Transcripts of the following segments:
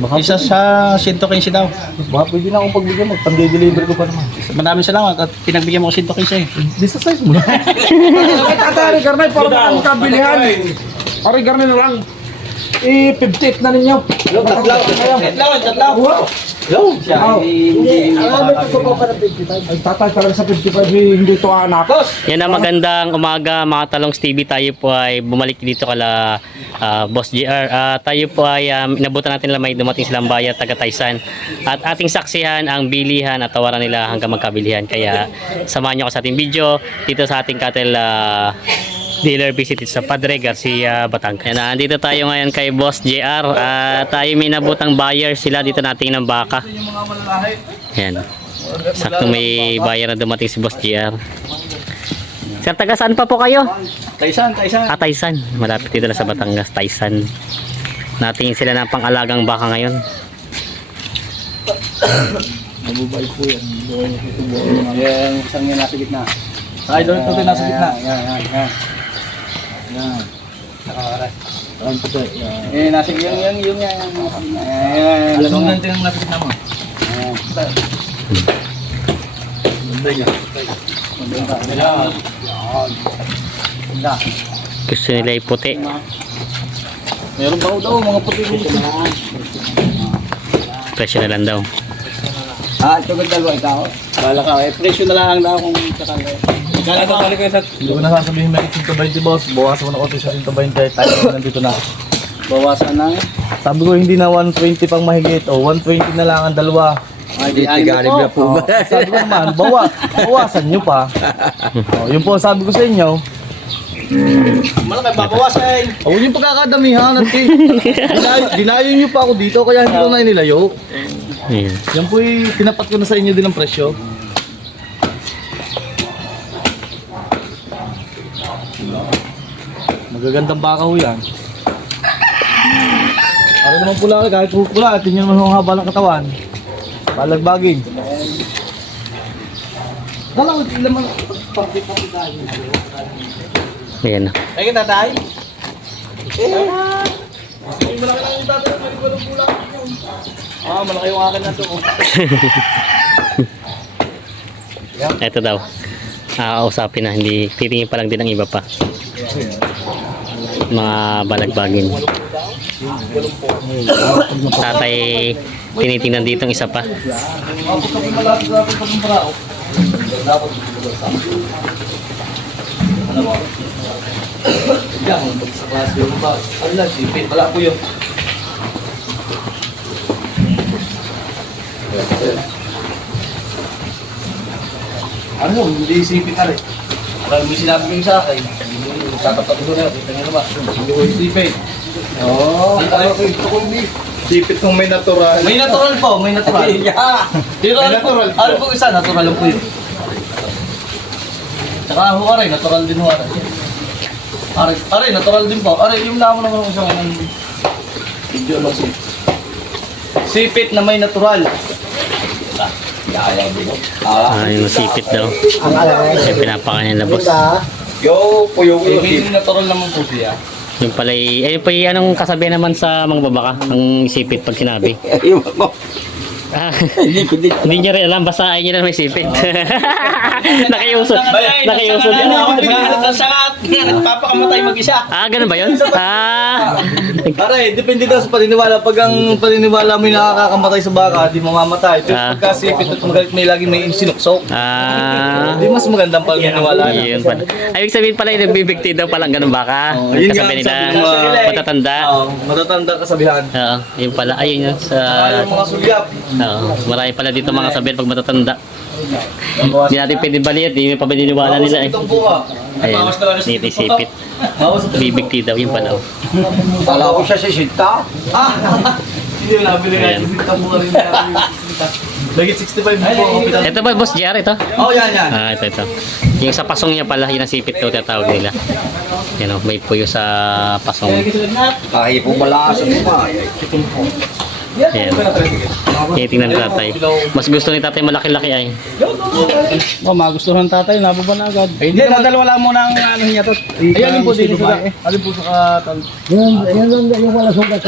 Baka, Isa sa 115 daw. baka pwede na akong pagbigyan mo. Pang-deliver ko pa naman. Maraming salamat at pinagbigyan mo ko 115 eh. Di sa size mo na. Tatari karnay para makamit kabilihan. Ari karnay na lang. Eh, 58 na ninyo. Tatlaw, tatlaw, tatlaw. Yo, siya. Hindi, hindi Ay, tatay talaga sa 55 eh, hindi to anak. Yan ang magandang umaga mga talong TV. Tayo po ay bumalik dito kala ah, Boss GR. Ah, tayo po ay um, inabutan natin lang may dumating silang bayat taga Taysan. At ating saksihan ang bilihan at tawaran nila hanggang magkabilihan. Kaya samahan nyo ako sa ating video dito sa ating cattle ah, dealer visit sa Padre Garcia, Batangas. Yan, nandito tayo ngayon kay Boss JR. Ah, tayo may nabutang buyer sila dito nating ng baka. Yan. Sakto may buyer na dumating si Boss JR. Sir, taga saan pa po kayo? Taisan, Taisan. Ah, Taysan. Malapit dito na sa Batangas, Taysan. Natingin sila ng pang-alagang baka ngayon. Mabubay po yan. Yan, isang yan nasa gitna. Ay, doon ito nasa gitna. Yan, yan, yan. Yan. Nakawaras. Ang puti. yan. Eh, nasa yung yung yung yan. Yan. Alam mo nga yung nasa gitna mo. Gusto nila ay puti. Meron pa daw mga puti. Presyo na lang daw. Ah, ito ba dalawa ikaw? Bala ka, eh, presyo na lang daw kung kakala. Galing pa balik kayo sa Hindi ko na sasabihin may 120 boss. Bawasan mo na konti sa 120. Tayo nandito na. bawasan ng Sabi ko hindi na 120 pang mahigit. O 120 na lang ang dalawa. ay, ay, na Oh, sabi ko naman, bawa, bawasan nyo pa. Oh, yun po ang sabi ko sa inyo. Malaki babawasan. Oh, yung pagkakadamihan at eh. Dinayo, dinayo nyo pa ako dito kaya hindi ko na inilayo. Yan po eh, tinapat ko na sa inyo din ang presyo. Magagandang baka ho yan. Para naman pula ka, kahit pula, tingnan naman ang haba ng katawan. Palagbaging. Dalawa, ilan man. Ayan na. Ay, kita tayo. Ah, malaki yung akin na to. Ito daw. Nakakausapin na. Hindi, titingin pa lang din ang iba pa. Mga balagbagin. Tatay, tinitingnan dito isa pa. Ano hindi sipit na rin. Parang may sinabi ko sa akin, hindi mo yung tatapat ko na, kita nyo naman, hindi ko yung sipit. Oo. Ko ito ko hindi. Sipit kung may natural. May natural po, may natural. Pero May ano po, natural po. ano po isa, natural po yun. Tsaka ho aray, natural din ho aray. Aray, aray, natural din po. Aray, yung namo naman ako sa ng video lang si. Sipit na may natural. Ah, yung sipit daw. Ay, pinapakain na boss. Yo, puyo Eh, may natural naman po siya. Yung pala, ay, pa anong kasabihan naman sa mga babaka? Ang sipit pag sinabi. Ah, Hindi niya rin alam, basta ayaw niya na may sipit. Nakiusod. Nakiusod. Sangat, nagpapakamatay mag-isa. Ah, ganun ba yun? Ah, Aray, depende daw sa paniniwala. Pag ang paniniwala mo yung nakakamatay sa baka, di mamamatay. Pero Ah. pagka sipit at magalit may lagi may sinuksok. ah, Di mas magandang paniniwala na. yun pala. Ay, ibig sabihin pala yung nagbibigti daw palang ganun baka. Oh, yun nga ang nila, sabi ng mga- matatanda. Oo, matatanda kasabihan. Oo, yun pala. Ayun yun. Sa, yung mga sulyap. Oo, marami pala dito mga sabihin pag matatanda. Hindi natin pwede baliat, hindi pa paniniwala nila eh. Itong buha. Ayun, dito sipit. Bawas sa Bibigti daw, yun pala. oh. Kala ko siya si Sinta. Ah! Hindi mo nabili nga. Ayan. Sinta mo rin na. Lagit 65 po ang kapitan. Ito ba, Boss JR, ito? Oh, yan, yan. Ah, ito, ito. Yung sa pasong niya pala, yun ang sipit daw tatawag nila. Yan o, may puyo sa pasong. Kahit po malakas ang mga. Ayan. Ayan, tingnan ni tatay. Mas gusto ni tatay malaki-laki ay. Oh, magustuhan tatay, nababa na agad. Hindi, dadalawa lang muna ang ano niya to. Ay, alin po sa Alin po sa katal. Yung, yung, yung, yung wala sugat.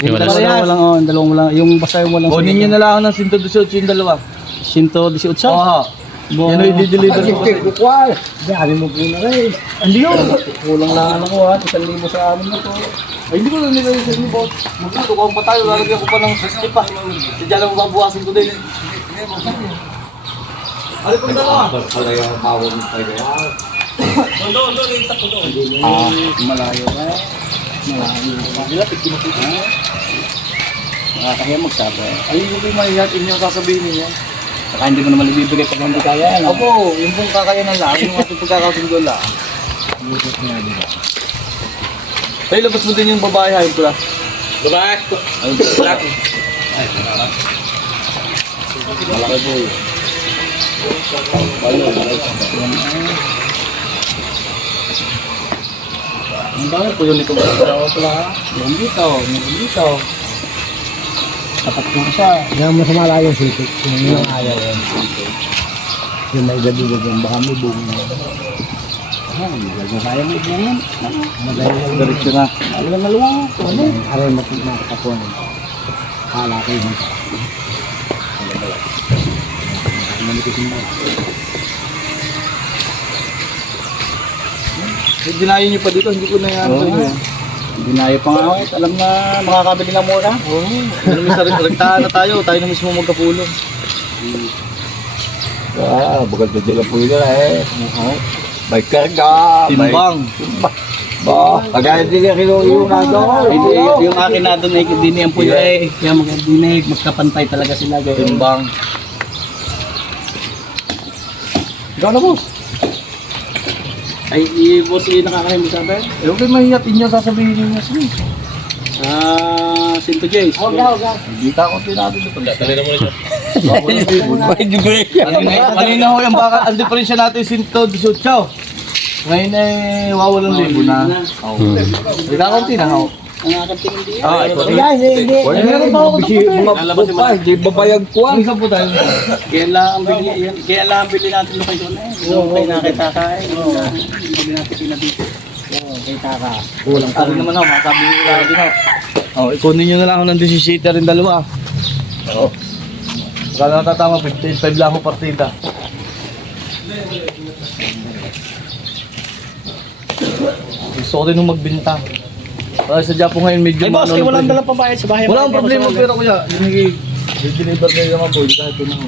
Yung wala Dalawa sa- lang, oh, dalawang lang. Yung basta yung walang Kunin nyo na lang ng 118 yung dalawa. 118. Oo. Yan o i-deliver ko kasi. Kukwal. Dami mo po na rin. Hindi yun. Kulang lang ano ko ha, 1,000 sa amin na to. Ay, hindi ko na nilagay sa inyo, boss. Magluto ko pa tayo. Lalagyan ko pa ng 60 pa. Si Diyan lang babawasin ko din. Ano pang dalawa? Ah, malayo na. Malayo na. Dilapit din ako. Nakakahiya magsabi. Ay, hindi ko mahihat inyo sasabihin niyo. Saka hindi mo naman ibibigay pag hindi kaya. Ano? Opo, yung pong kakayanan lang. Yung ating pagkakasundo lang. Ay, labas mo din yung babae hayin pula. Babae? Ayun pula. Malaki po yun. Ang dami po yun ito. Ako pala ha. Yung dito, yung dito. Tapat ko siya. Yung masama lang yung sitik. Yung yung ayaw yun. Yung may gabi-gabi yun. Baka may bunga. Ah, hindi ko kaya may bunga. Madali lang. Diretso na. Ano na maluwang? Ano? Aray na. Hala kayo mo. Dinayo niyo pa dito, hindi ko na yan sa inyo. Dinayo pa nga ako. eh. Alam na makakabili ng mura. Oo. Ano may sarili, rektahan na tayo. Tayo na mismo magkapulong. Ah, bukat na sila po yun eh. May karga. Timbang. Ba, kagaya din yung kinuha yung nado. Hindi, yung akin na doon ay dinihan po yun eh. Kaya mga dinig, magkapantay talaga sila. Timbang. Ikaw na, boss. Ay, i-boss yung nakakahimu sabi? Eh, okay, mahihat inyo sasabihin niyo. Sige. Ah, Sinto Jace. Huwag na, huwag na. Hindi ka ako tinapin ito. Dali na muna siya. Kanina, ho yung baka, ang diferensya natin sinto, disutsaw. Ngayon ay wawalang libo na. Oo. Hindi ka konti na ho. Ang. Ah, ito. Kaya, hindi, hindi. Na na rin mga ako mga hindi babayag ko ah. Isa po tayo. Kaya lang ang bili, kaya ang bili natin lokasyon eh. Oo, kaya nakita ka eh. Hindi natin pinabili. Oo, kita ka. Kulang pa rin naman ako, makasabi ko lang din ako. Oh, ikunin nyo na lang ako ng 17 rin dalawa. Oo. Baka na natatama, 15, 5 lang ako partida. Gusto ko din nung magbinta. Kasi sadya po ngayon medyo Ay boss, ng walang dalang pambayad sa bahay. Wala akong problema pero kuya, hindi deliver na naman po, kahit na ako.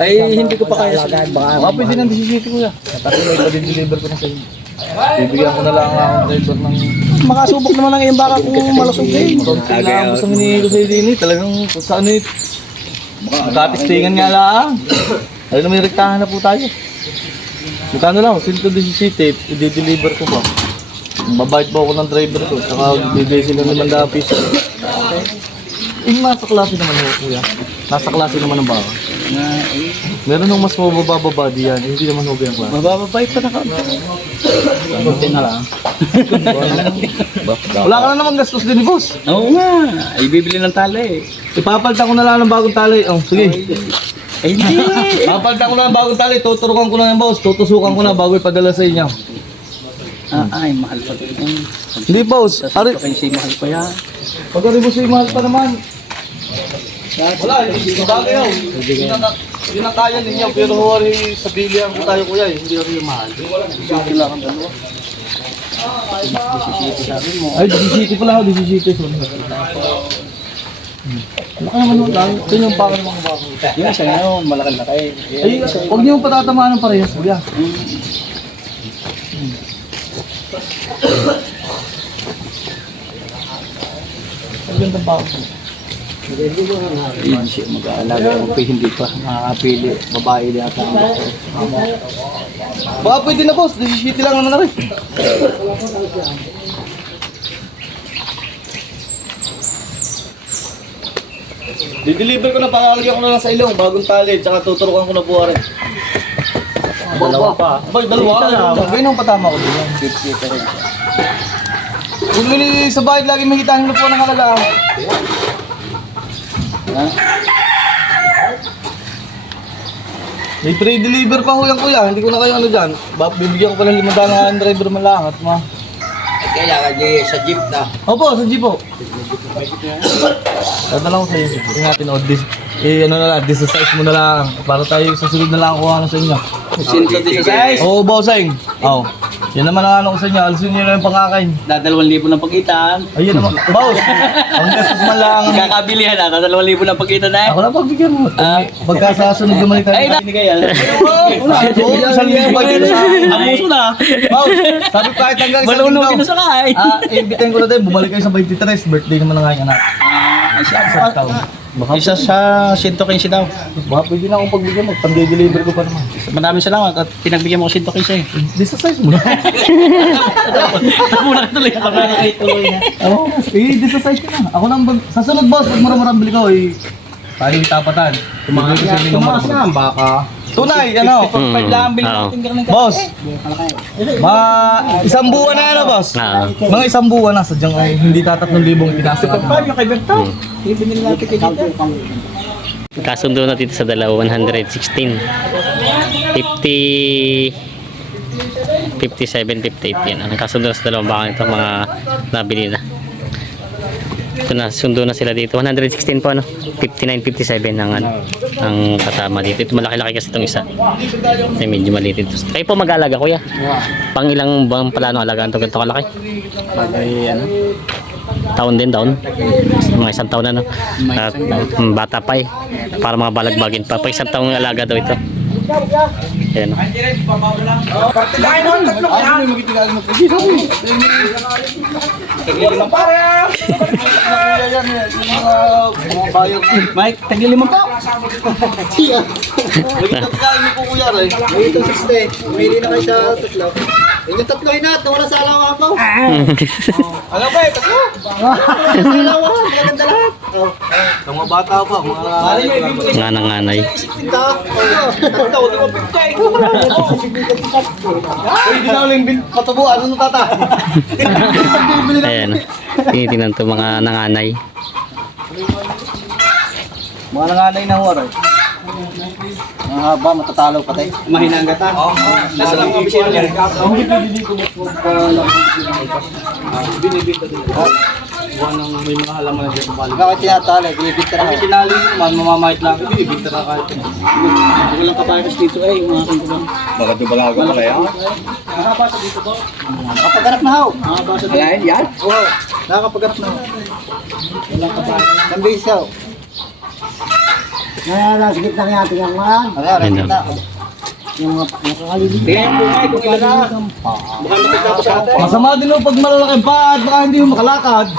Ay, hindi ko pa kaya sa- Baka, pwede ng 17 kuya. Tapos may pa-deliver ko na sa inyo. Bibigyan ko na lang ang driver ng Makasubok naman lang yung baka kung malusog eh. Konti lang ang gusto ko sa Idini. Talagang kung saan eh. Magkatistingan nga lang. Ayun na may rektahan na po tayo. Magkano lang, sinto din si City, i-deliver ko pa. Mabait po ako ng driver ko, tsaka bibigay sila ng 500 piso. Eh, nasa klase naman ho, kuya. Nasa klase naman ng baka. Na, eh, Meron nung mas mabababa diyan, eh, hindi naman ho yung klase. mabababay pa na ka. Kunti na lang. Wala ka na naman gastos din, boss. Oo nga, ay bibili ng tali. Ipapalitan ko na lang ng bagong tali. Oh, sige. Ay hindi. Papalitan ko na ng bagong tali, tuturukan ko na yan, boss. Tutusukan ko na bago ipadala sa inyo. Ah, ay, mahal pa din. Hindi, boss. Ari, Ari, kasi mahal pa yan. pag ari boss, mahal pa naman. Wala, hindi ko bagay yun. Yun ang- kaya ninyo, pero huwari sa bilihan ko tayo, kuya. eh. Hindi ako yung mahal. Kailangan dalawa. Sisisi sabi mo. Ay, 17 pala ako, 17. Sorry. Laki naman nun lang. Ito yung baka ng mga bako. Yung isa ngayon, malaki laki. Ay, huwag niyo patatamaan ng parehas, kuya. Ang ganda bako. Yun siya mag-aalaga pa hindi pa nakakapili. Babae yata ang gusto. Baka pwede na boss, 17 lang naman na rin. Di-deliver ko na, pakalagyan ko na lang sa ilong, bagong tali, tsaka tuturukan ko na rin. Dalawa pa. Boy, dalawa. Ganyan ang patama ko din. Kita rin siya. Kung nili sa bahay, lagi makita na po ng halaga. Ha? May free deliver pa ho yan kuya. Hindi ko na kayo ano dyan. Ba, bibigyan ko pa ng limandaan ng driver man lang at ma. Kailangan di sa jeep na. Opo, sa jeep po. Dadala ko sa iyo. Tingnan natin o dis eh ano na lang, dis-size mo na lang. Para tayo sa sunod na lang kung ano sa inyo. Sinto sa size. Oo, bossing. Oo. Yan naman ang ano ko sa inyo. Alisin nyo na yung pangakain. Dadalawang libo ng pagitan. Ayun naman. Boss, ang gastos man lang. Kakabilihan na, dadalawang libo ng pagitan na eh. Ako na pagbigyan mo. Ah, pagka sa sunod naman ito. Ay, hindi kaya. Oo, isang libo ba dito sa? Amuso na. Boss, sabi ko kahit hanggang isang Malunong linggo. kinasakay. Ah, imbitahin ko na tayo. Bumalik kayo sa 23. Birthday naman ng aking anak. Siya. Isang taon. Baka, Isa sa 115 daw. baka pwede na akong pagbigyan mo. Pang-deliver ko pa naman. Maraming salamat at pinagbigyan mo ko 115 eh. Sa size mo na. Muna ka tuloy. Tuloy na. Oo, eh, sa size ko na. Ako nang bag- sa sunod boss, pag marang bili ko, eh, tayo itapatan. Tumakas na, tumakas na baka. Tunay, ano? Mm, Paglaan bilhin oo. natin ganun Boss, ma isang buwan na ano, boss? Ah. Mga isang buwan na, sadyang ay hindi tatatlong libong pinasa. yung kay Berto. Ibinili natin kay Dito. Kasundo na dito sa dalawa, 116. 50... 57, 58 yan. Ang kasundo na sa dalawang baka ito, mga nabili na. Ito na, sundo na sila dito. 116 po, ano? 59, 57 ang, ano, ang kasama dito. Ito malaki-laki kasi itong isa. Ay, medyo maliit ito. Kayo po mag-alaga, kuya? Pang ilang buwan pala no, alagaan ito ganito kalaki? Bagay ano. Taon din, taon. Mga isang taon na, no? Mm, bata pa eh. Para mga balagbagin pa. Pag isang taong alaga daw ito. Ayan. Ano yung magitigaling mo? Hindi, sabi. Taglilimang pa. Mga bayang Mike, taglilimang pa. Magitigaling mo po kuya, eh. May itong 60. Umili na kayo sa tatlo. Yun yung tatlo hinat. Nawala sa alawa ko. Ano ba eh, tatlo? Sa alawa. Maganda lahat. Oh. Ang mga bata pa, mga nanganay ko lang. Nga nanganay. Pinta. Oh. Tatlo, di ba pagkay? Uy, di na uling patubo, ano nung tata? Ayan. Tinitingnan to mga nanganay. Mga nanganay na huwar eh. Ang haba. Matatalo pa tayo. Mahina ang gata. Nasa lang mga bisita niya. Hindi pwede dito magpapala. Binibita din. Buwan ng may mga halaman na sa balik. Bakit tinatalo? Binibigta na ako. tinali mamamahit lang. Binibita na kahit. Walang kapakas dito eh. Yung mga kong kubang. Baka dubalaga pa kaya? Nakapasa dito po. Nakapagarap na ako. Nakapasa dito. Ayan, yan? Oo. Nakakapagarap na ako. Walang kapakas. Nambis ako. Ngayon, nasa gitna ng ating ang mga. Ayan, nasa gitna. Yung mga nakalilin. Tingnan po nga kung ilan na. Baka matagtapos sa atin. Masama din mo pag malalaki pa at baka hindi mo makalakad.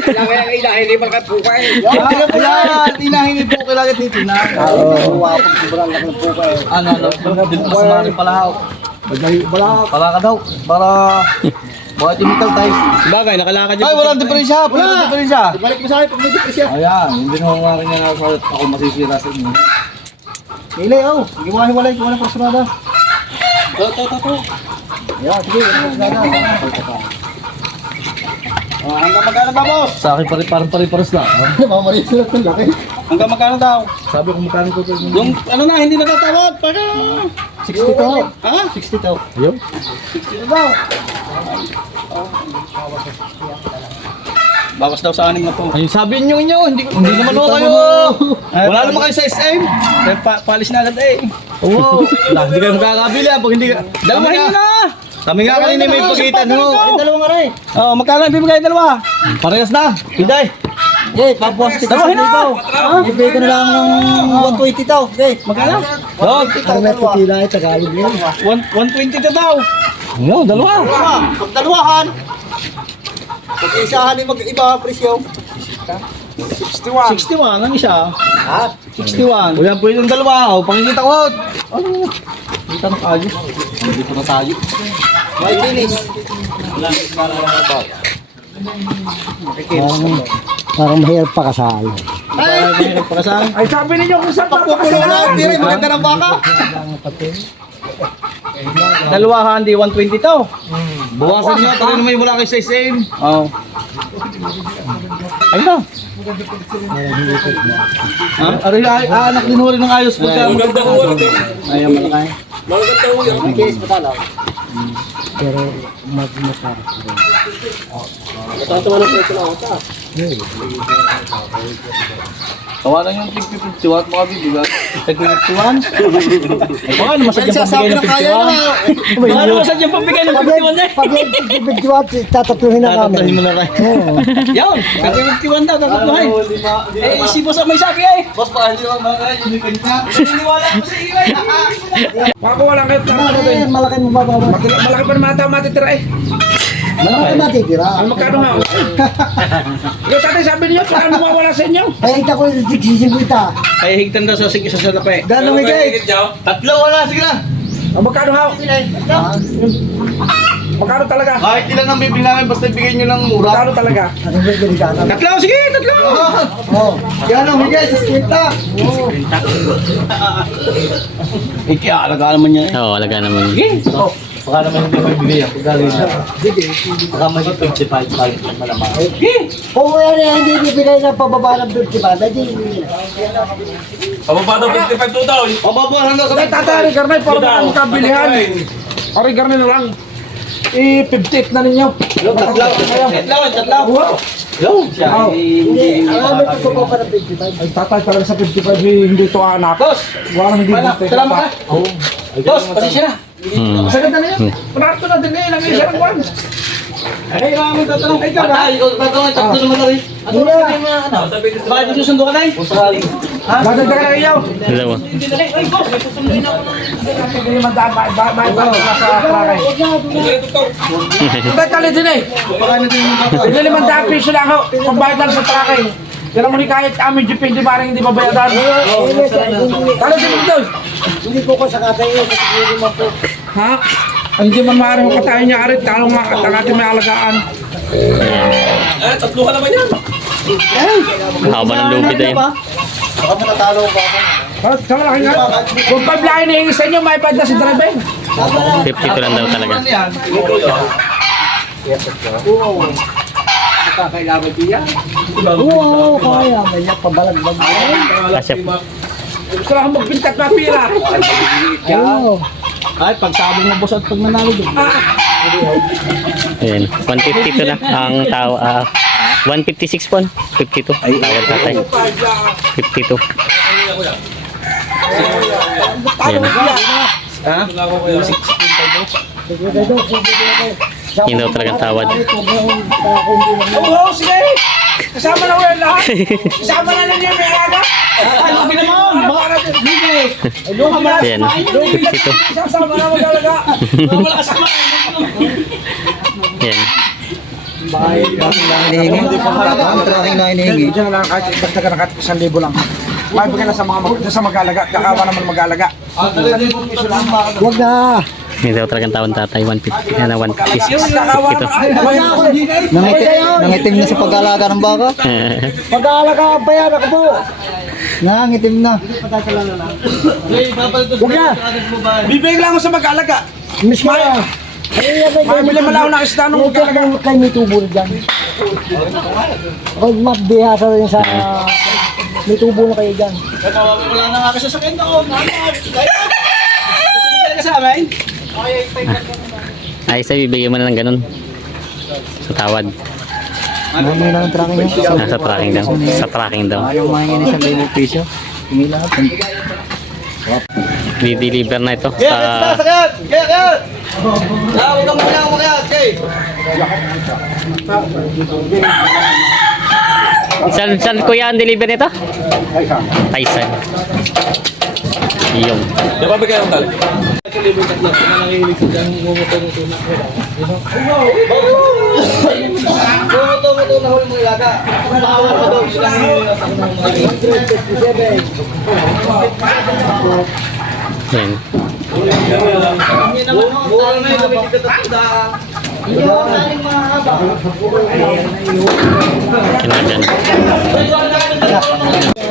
Kailangan yung ilahin, hindi magkat po ka eh. Kaya kaya tinahin po kailangan dito na. Oo, wapag sobrang laki ng puka eh. Ano, ano, masama rin pala ako. Wala. Pala ka daw, para Baka chemical tayo. Bagay, nakalakad Ay, walang diferensya. Walang diferensya. Balik mo sa akin pag may depresya. Ayan, hindi na nga kanya nakasalit. Ako masisira sa inyo. Hili, oh. Hindi mo hiwalay kung walang personada. To, to, to, to. Yan, sige. Walang personada. Oh, hanggang magkano ba, boss? Sa akin pare parang pare-pares lang. ha? Mamalis na lang laki. Hanggang magkano daw? Sabi ko magkano ko ito. Yung ano na, hindi natatawad. Para... 60 to. Ha? 60 to. Ayun. Bawas daw sa anim na po. Ay, sabi niyo inyo, hindi, hindi naman ako kayo. Wala naman kayo sa SM. Kaya pa, palis na agad eh. Oo. Hindi kayo magkakabili ah. Pag hindi ka... Dalawahin mo na! Kami nga kanina may pagitan ho. Ay, dalawang aray. Oh, magkano ang bibigay dalawa? Parehas na. Piday. Okay, pabuwas kita sa Dalawahin na! libaw. Ibigay ko na lang ng 120 to. Okay. Magkano? Dog. Ang may putila ay Tagalog yun. One- 120 na daw. No, dalawa. Dalawa. Pag dalawahan, pag isahan ay mag-iba presyo. 61. 61 ang isa. Ha? 61. Wala po yung dalawa. O, pakikita ko. Ano? Kita ayos. Hindi ko na tayo. May finish. Parang, parang mahirap pa kasal. Ay! Pagkasal. Ay, sabi ninyo kung saan pagpupulo na. Tiri, maganda ng baka. Dalawa hindi 120 to. Bawasan niyo. Tayo naman wala kayo sa SM. Oh. Ay na. Ha? Aray, ay, anak din rin ng ayos pagka maganda ko. Ayaw malaki. Pero mag masarap. Tawa lang yung tig 51 mga bibigat. Tig 51? Ay baka naman sadyang pambigay ng 51. Baka naman sadyang pambigay ng 51 eh. Pag yung bigwat, tatatluhin na namin. mo na kayo. Yan, tig 51 daw, tatatlahin. Eh, si boss ang may sabi eh. Boss pa, hindi naman mga kayo, hindi kanya. Naniniwala ko sa iyo eh. Baka wala kayo Malaki, malaki mo ba ba? Malaki pa naman ata matitira eh. Malaki matitira. Magkano nga? Yung tatay sabi niyo, paano mawala sa inyo? Ay, ito ko yung sisimita. Kaya higtan daw sa sige sa salape. Gano'ng higit? Tatlo wala, sige na. Ah, magkano ha? Magkano talaga? Kahit ilan ang bibili namin, basta ibigay nyo ng mura. Magkano talaga? Tatlo, sige, tatlo. Oo. Gano'ng higit? Sa sisimita. Eh, kaya alaga naman niya eh. Oo, alaga naman. Oh, baka naman hindi magbigay yan. Pag galing siya. Baka may 25 tayo malamang. Kung yan eh, hindi bibigay ng pababa ng 55, hindi. Pababahan daw sa Ay, tatay, ari garnay, para baka magkabilihan. Ari garnay na lang. Eh, 58 na ninyo. Tatlo, tatlo, tatlo. Hello, siya. Hindi, ang amin ko pa pa ng 55. Ay, tatay, talaga sa 55, eh, hindi ito anak. Boss, Walang hindi dito. salamat ka. Boss, pasensya na. Hmm. Sagad na niyo. Panakto na din eh, lang isa ng buwan. Ay, maraming tatanong. Ay, tatay, ikaw tatanong, tatlo naman na rin. Ano ba sabi mo, ano? Bakit yung susundo ka na eh? Kung sakali. Ha? Dadagdagan na iyo. Dalawa. Ay, boss, may susunduin ako ng... Hindi naman daan, ba, ba, ba, ba, nasa trakay. Tatay, tali din eh. Baka na din yung bata. Hindi naman daan piso lang ako. Pagbayad lang sa trakay. Yan naman ni kahit amin GP, hindi parang hindi mabayadan. Tali din dito. Hindi ko ko sa katay yun, sa siguro mo po. Ha? Hindi man maaari mo katayin niya arit. Talong nga, ang ating may alagaan. Haba ng lubid eh. Baka matatalo pa ako. Para sa malaki nga. Kung pablahin nihingi sa inyo, may pad na si driver. 52 lang daw talaga. Ano yan? Oo, kaya. May mo. Kasya po. Gusto lang magbintak na pira. Oo. Ay, pagsabong mo boss at pag nanalo doon. Ayan. 152 na ang tao. ah 156 po. 52. Tawad tatay. 52. Ayan. Ha? Yun daw talagang tawad. Oo, sige. Kasama na ulit lahat. Kasama na ninyo may alaga. Ay, laki naman! Baka! Ayan. 52. Kasama na. Wala ka sa Ayan. Ang tracking na hinihingi. Diyan na lang kahit dagdagan na kahit isang libo lang. May bigyan na sa mga mag sa mag-alaga. Kakawa naman mag-alaga. Huwag na. Yun daw talagang tawad tatay. 150. Ayan, 156. Kakawa 52. naman. Nangitim na sa pag-alaga ng baka. Pag-aalaga ang bayan ako po. Nangitim na. Huwag na. Bibigyan lang ako sa mag-alaga. Miss ka na. Ay, yan, ay, May bili mo lang ako ng isda nung Huwag mag-alaga. na kayo may tubo na dyan. Huwag mabihasa rin sa... May tubo na kayo dyan. Wala na nga kasi sa kenda ko. Ano? Susunod ka sa amin? Ay, sa bibigyan mo na ng ganun. Sa tawad. Ano yung lang ang tracking niya? Nasa tracking daw. Sa tracking daw. Ayaw mga yun isang piso. Hindi lahat. Di-deliver na ito Kaya, kaya, sa sakit! Kaya, kaya! Ah, huwag kang muna, umakyat, kay! Saan, saan kuya ang deliver nito? Tyson. Yung. Napabay kayo ang tal? Yan. Kinagan.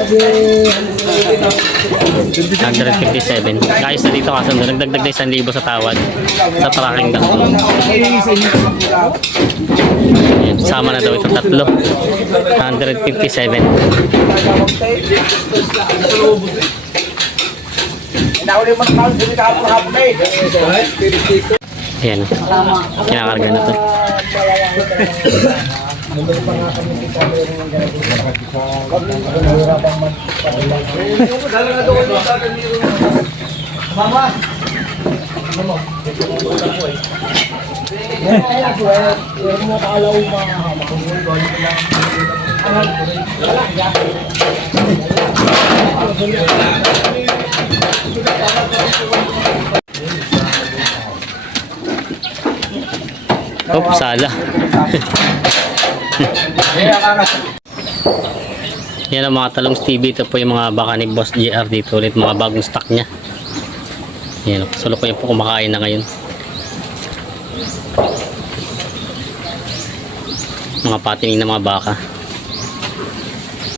157. Guys, na dito kaso nagdagdag na 1,000 sa tawad sa tracking down. Ayan, sama na daw itong tatlo. 157. Ayan. Kinakarga na to lumikit ka tatlo Hindi ako naling mahaba. Kinagan. 157. Ayos na dito kasi nagdagdag na 1,000 sa tawad sa tracking daw. Ayan, sama na daw itong tatlo. 157. Ayan. Kinakarga na to. Oh, sala. Yan ang mga talong TV. Ito po yung mga baka ni Boss JR dito ulit. Mga bagong stock niya. Yan. Solo ko yung po kumakain na ngayon. Mga patining na mga baka.